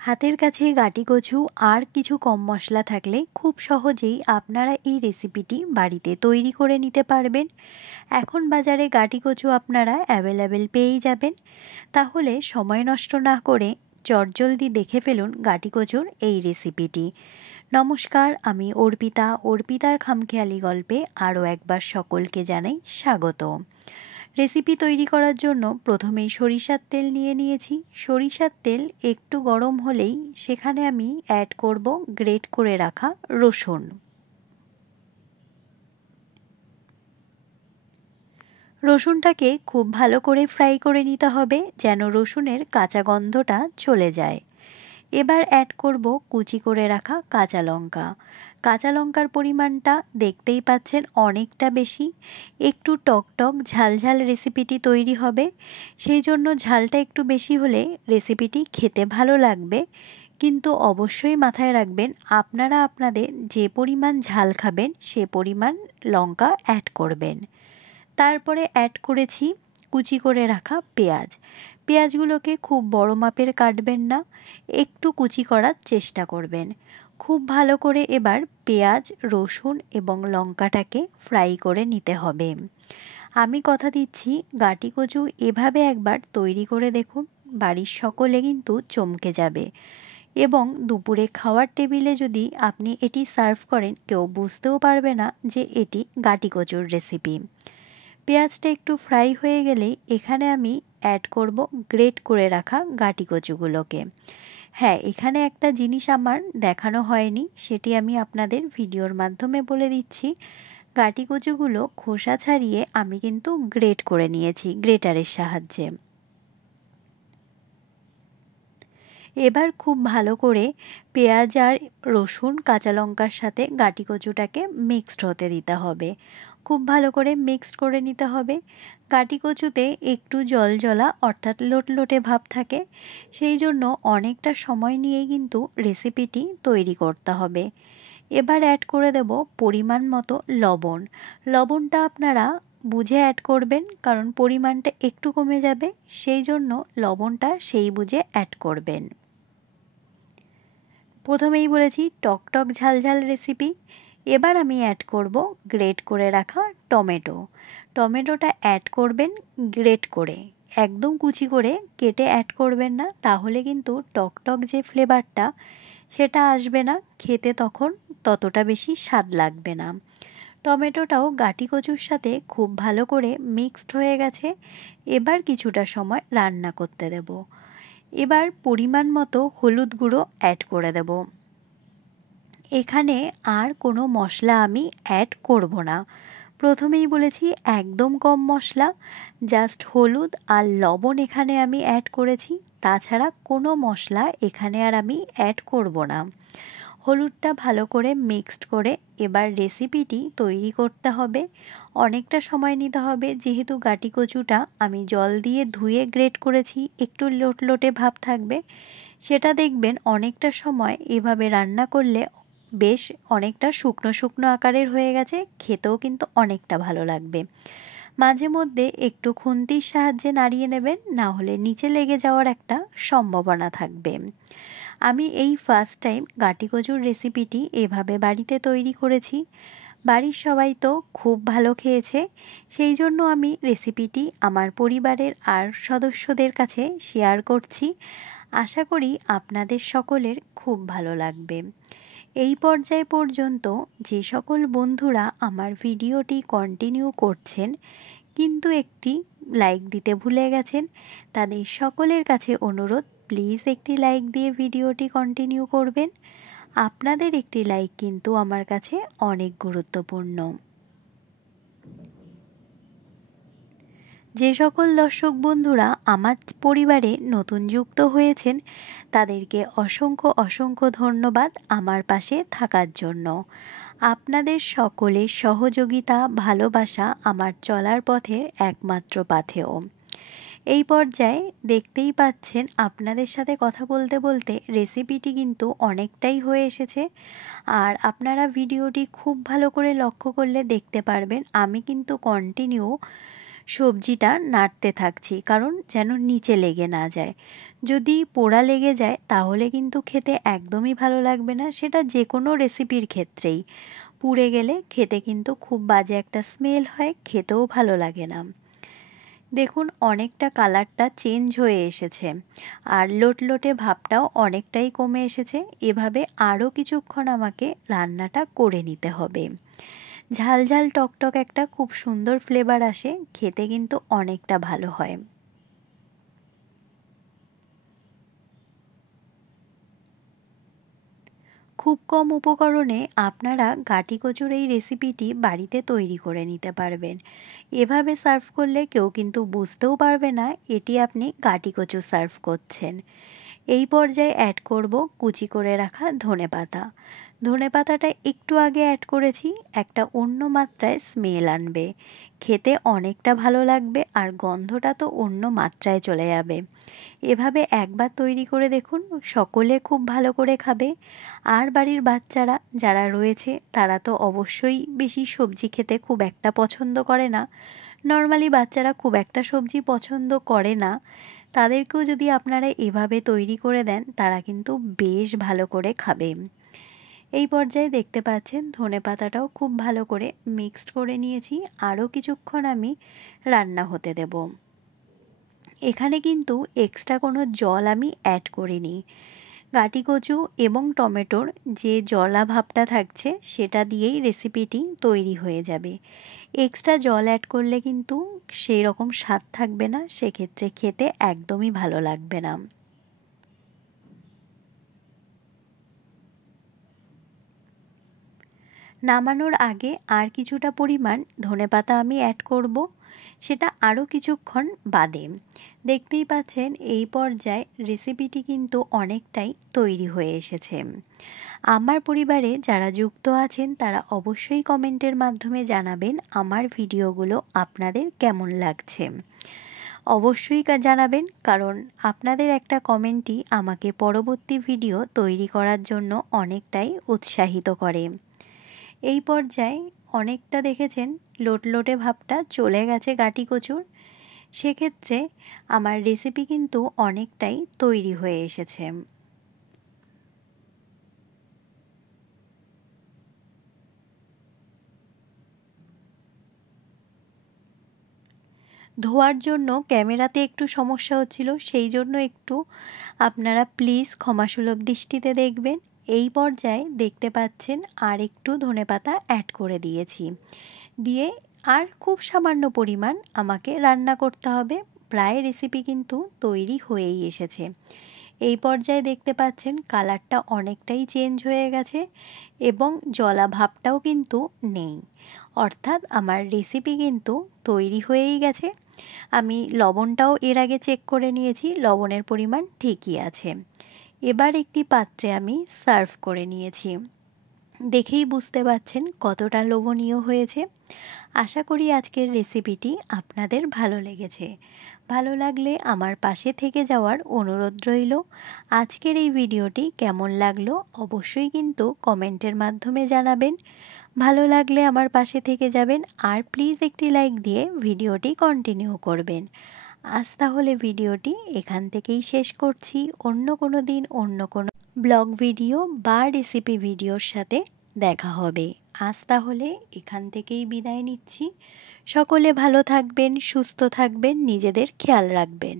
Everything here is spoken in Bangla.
হাতের কাছে গাঁটি কচু আর কিছু কম মশলা থাকলে খুব সহজেই আপনারা এই রেসিপিটি বাড়িতে তৈরি করে নিতে পারবেন। এখন বাজারে গাঁটি কচু আপনারা অ্যাভেলেবেল পেয়েই যাবেন। তাহলে সময় নষ্ট না করে চটজলদি দেখে ফেলুন গাঁটি কচুর এই রেসিপিটি। নমস্কার, আমি অর্পিতার খামখেয়ালি গল্পে আরও একবার সকলকে জানাই স্বাগত। রেসিপি তৈরি করার জন্য প্রথমেই সরিষার তেল নিয়ে নিয়েছি। সরিষার তেল একটু গরম হলেই সেখানে আমি অ্যাড করব গ্রেট করে রাখা রসুন। রসুনটাকে খুব ভালো করে ফ্রাই করে নিতে হবে যেন রসুনের কাঁচা গন্ধটা চলে যায়। এবার অ্যাড করব কুচি করে রাখা কাঁচা লঙ্কা। কাঁচা লঙ্কার পরিমাণটা দেখতেই পাচ্ছেন অনেকটা বেশি। একটু টকটক ঝালঝাল রেসিপিটি তৈরি হবে, সেই জন্য ঝালটা একটু বেশি হলে রেসিপিটি খেতে ভালো লাগবে। কিন্তু অবশ্যই মাথায় রাখবেন আপনারা আপনাদের যে পরিমাণ ঝাল খাবেন সে পরিমাণ লঙ্কা অ্যাড করবেন। তারপরে অ্যাড করেছি কুচি করে রাখা পেঁয়াজ। পেঁয়াজগুলোকে খুব বড় মাপের কাটবেন না, একটু কুচি করার চেষ্টা করবেন। খুব ভালো করে এবার পেঁয়াজ, রসুন এবং লঙ্কাটাকে ফ্রাই করে নিতে হবে। আমি কথা দিচ্ছি গাঁটি কচু এভাবে একবার তৈরি করে দেখুন, বাড়ির সকলে কিন্তু চমকে যাবে। এবং দুপুরে খাওয়ার টেবিলে যদি আপনি এটি সার্ভ করেন কেউ বুঝতেও পারবে না যে এটি গাঁটি কচুর রেসিপি। পেঁয়াজটা একটু ফ্রাই হয়ে গেলেই এখানে আমি অ্যাড করব গ্রেট করে রাখা গাঁটি কচুগুলোকে। হ্যাঁ, এখানে একটা জিনিস আমার দেখানো হয়নি, সেটি আমি আপনাদের ভিডিওর মাধ্যমে বলে দিচ্ছি। গাঁটি কচুগুলো খোসা ছাড়িয়ে আমি কিন্তু গ্রেট করে নিয়েছি গ্রেটারের সাহায্যে। এবার খুব ভালো করে পেঁয়াজ আর রসুন কাঁচা লঙ্কার সাথে গাঁটি কচুটাকে মিক্সড হতে দিতে হবে। খুব ভালো করে মিক্সড করে নিতে হবে। গাঁটি কচুতে একটু জলজলা অর্থাৎ লোটলোটে ভাব থাকে, সেই জন্য অনেকটা সময় নিয়েই কিন্তু রেসিপিটি তৈরি করতে হবে। এবার অ্যাড করে দেব পরিমাণ মতো লবণ। লবণটা আপনারা বুঝে অ্যাড করবেন, কারণ পরিমাণটা একটু কমে যাবে, সেই জন্য লবণটা সেই বুঝে অ্যাড করবেন। প্রথমেই বলেছি টকটক ঝালঝাল রেসিপি। এবার আমি অ্যাড করব গ্রেট করে রাখা টমেটো। টমেটোটা অ্যাড করবেন গ্রেট করে, একদম কুচি করে কেটে অ্যাড করবেন না, তাহলে কিন্তু টকটক যে ফ্লেভারটা সেটা আসবে না, খেতে তখন ততটা বেশি স্বাদ লাগবে না। টমেটোটাও গাঁটি কচুর সাথে খুব ভালো করে মিক্সড হয়ে গেছে। এবার কিছুটা সময় রান্না করতে দেব। এবার পরিমাণ মতো হলুদ গুঁড়ো অ্যাড করে দেব। এখানে আর কোনো মশলা আমি অ্যাড করব না। প্রথমেই বলেছি একদম কম মশলা, জাস্ট হলুদ আর লবণ এখানে আমি অ্যাড করেছি, তাছাড়া কোনো মশলা এখানে আর আমি অ্যাড করব না। হলুদটা ভালো করে মিক্সড করে এবার রেসিপিটি তৈরি করতে হবে। অনেকটা সময় নিতে হবে, যেহেতু গাঁটি কচুটা আমি জল দিয়ে ধুয়ে গ্রেট করেছি, একটু লোটলোটে ভাব থাকবে। সেটা দেখবেন অনেকটা সময় এভাবে রান্না করলে বেশ অনেকটা শুকনো শুকনো আকারের হয়ে গেছে, খেতেও কিন্তু অনেকটা ভালো লাগবে। মাঝে মধ্যে একটু খুন্তির সাহায্যে নাড়িয়ে নেবেন, না হলে নিচে লেগে যাওয়ার একটা সম্ভাবনা থাকবে। আমি এই ফার্স্ট টাইম গাঁটি কচুর রেসিপিটি এভাবে বাড়িতে তৈরি করেছি। বাড়ির সবাই তো খুব ভালো খেয়েছে, সেই জন্য আমি রেসিপিটি আমার পরিবারের আর সদস্যদের কাছে শেয়ার করছি। আশা করি আপনাদের সকলের খুব ভালো লাগবে। এই পর্যায় পর্যন্ত যে সকল বন্ধুরা আমার ভিডিওটি কন্টিনিউ করছেন কিন্তু একটি লাইক দিতে ভুলে গেছেন, তাদের সকলের কাছে অনুরোধ, প্লিজ একটি লাইক দিয়ে ভিডিওটি কন্টিনিউ করবেন। আপনাদের একটি লাইক কিন্তু আমার কাছে অনেক গুরুত্বপূর্ণ। যে সকল দর্শক বন্ধুরা আমার পরিবারে নতুন যুক্ত হয়েছেন তাদেরকে অসংখ্য অসংখ্য ধন্যবাদ আমার পাশে থাকার জন্য। আপনাদের সকলের সহযোগিতা, ভালোবাসা আমার চলার পথের একমাত্র পাথেয়। এই পর্যায়ে দেখতেই পাচ্ছেন আপনাদের সাথে কথা বলতে বলতে রেসিপিটি কিন্তু অনেকটাই হয়ে এসেছে। আর আপনারা ভিডিওটি খুব ভালো করে লক্ষ্য করলে দেখতে পারবেন আমি কিন্তু কন্টিনিউ সবজিটা নাড়তে থাকছি, কারণ যেন নিচে লেগে না যায়। যদি পোড়া লেগে যায় তাহলে কিন্তু খেতে একদমই ভালো লাগবে না, সেটা যে কোনো রেসিপির ক্ষেত্রেই। পুড়ে গেলে খেতে কিন্তু খুব বাজে একটা স্মেল হয়, খেতেও ভালো লাগে না। দেখুন অনেকটা কালারটা চেঞ্জ হয়ে এসেছে আর লোটলোটে ভাবটাও অনেকটাই কমে এসেছে। এভাবে আরও কিছুক্ষণ আমাকে রান্নাটা করে নিতে হবে। ঝাল ঝাল টকটক একটা খুব সুন্দর ফ্লেভার আসে, খেতে কিন্তু অনেকটা ভালো হয়। খুব কম উপকরণে আপনারা গাটি কচুর এই রেসিপিটি বাড়িতে তৈরি করে নিতে পারবেন। এভাবে সার্ভ করলে কেউ কিন্তু বুঝতেও পারবে না এটি আপনি গাটি কচু সার্ভ করছেন। এই পর্যায়ে অ্যাড করব কুচি করে রাখা ধনেপাতা। ধনেপাতাটা একটু আগে অ্যাড করেছি, একটা অন্য মাত্রায় স্মেল আনবে, খেতে অনেকটা ভালো লাগবে আর গন্ধটা তো অন্য মাত্রায় চলে যাবে। এভাবে একবার তৈরি করে দেখুন, সকলে খুব ভালো করে খাবে। আর বাড়ির বাচ্চারা যারা রয়েছে তারা তো অবশ্যই বেশি সবজি খেতে খুব একটা পছন্দ করে না। নর্মালি বাচ্চারা খুব একটা সবজি পছন্দ করে না, তাদেরকেও যদি আপনারা এভাবে তৈরি করে দেন তারা কিন্তু বেশ ভালো করে খাবে। এই পর্যায়ে দেখতে পাচ্ছেন ধনেপাতাটাও খুব ভালো করে মিক্সড করে নিয়েছি, আরও কিছুক্ষণ আমি রান্না হতে দেব। এখানে কিন্তু এক্সট্রা কোনো জল আমি অ্যাড করিনি। গাটি কচু এবং টমেটোর যে জলা ভাবটা থাকছে সেটা দিয়েই রেসিপিটি তৈরি হয়ে যাবে। এক্সট্রা জল অ্যাড করলে কিন্তু সেই রকম স্বাদ থাকবে না, সেক্ষেত্রে খেতে একদমই ভালো লাগবে না। নামানোর আগে আর কিছুটা পরিমাণ ধনেপাতা আমি অ্যাড করব, সেটা আরও কিছুক্ষণ বাদে। দেখতেই পাচ্ছেন এই পর্যায়ে রেসিপিটি কিন্তু অনেকটাই তৈরি হয়ে এসেছে। আমার পরিবারে যারা যুক্ত আছেন তারা অবশ্যই কমেন্টের মাধ্যমে জানাবেন আমার ভিডিওগুলো আপনাদের কেমন লাগছে। অবশ্যই জানাবেন, কারণ আপনাদের একটা কমেন্টই আমাকে পরবর্তী ভিডিও তৈরি করার জন্য অনেকটাই উৎসাহিত করে। এই পর্যায়ে অনেকটা দেখেছেন লোটলোটে ভাবটা চলে গেছে গাটি কচুর, সেক্ষেত্রে আমার রেসিপি কিন্তু অনেকটাই তৈরি হয়ে এসেছে। ধোয়ার জন্য ক্যামেরাতে একটু সমস্যা হচ্ছিল, সেই জন্য একটু আপনারা প্লিজ ক্ষমাসুলভ দৃষ্টিতে দেখবেন। এই পর্যায়ে দেখতে পাচ্ছেন আর একটু ধনেপাতা অ্যাড করে দিয়েছি, দিয়ে আর খুব সামান্য পরিমাণ আমাকে রান্না করতে হবে। প্রায় রেসিপি কিন্তু তৈরি হয়েই এসেছে। এই পর্যায়ে দেখতে পাচ্ছেন কালারটা অনেকটাই চেঞ্জ হয়ে গেছে এবং জলা ভাবটাও কিন্তু নেই, অর্থাৎ আমার রেসিপি কিন্তু তৈরি হয়েই গেছে। আমি লবণটাও এর আগে চেক করে নিয়েছি, লবণের পরিমাণ ঠিকই আছে। এবার একটি পাত্রে আমি সার্ভ করে নিয়েছি, দেখেই বুঝতে পারছেন কতটা লোভনীয় হয়েছে। আশা করি আজকের রেসিপিটি আপনাদের ভালো লেগেছে। ভালো লাগলে আমার পাশে থেকে যাওয়ার অনুরোধ রইল। আজকের এই ভিডিওটি কেমন লাগলো অবশ্যই কিন্তু কমেন্টের মাধ্যমে জানাবেন। ভালো লাগলে আমার পাশে থেকে যাবেন আর প্লিজ একটি লাইক দিয়ে ভিডিওটি কন্টিনিউ করবেন। আজ তাহলে ভিডিওটি এখান থেকেই শেষ করছি। অন্য কোনো দিন অন্য কোনো ব্লগ ভিডিও বা রেসিপি ভিডিওর সাথে দেখা হবে। আজ তাহলে এখান থেকেই বিদায় নিচ্ছি। সকলে ভালো থাকবেন, সুস্থ থাকবেন, নিজেদের খেয়াল রাখবেন।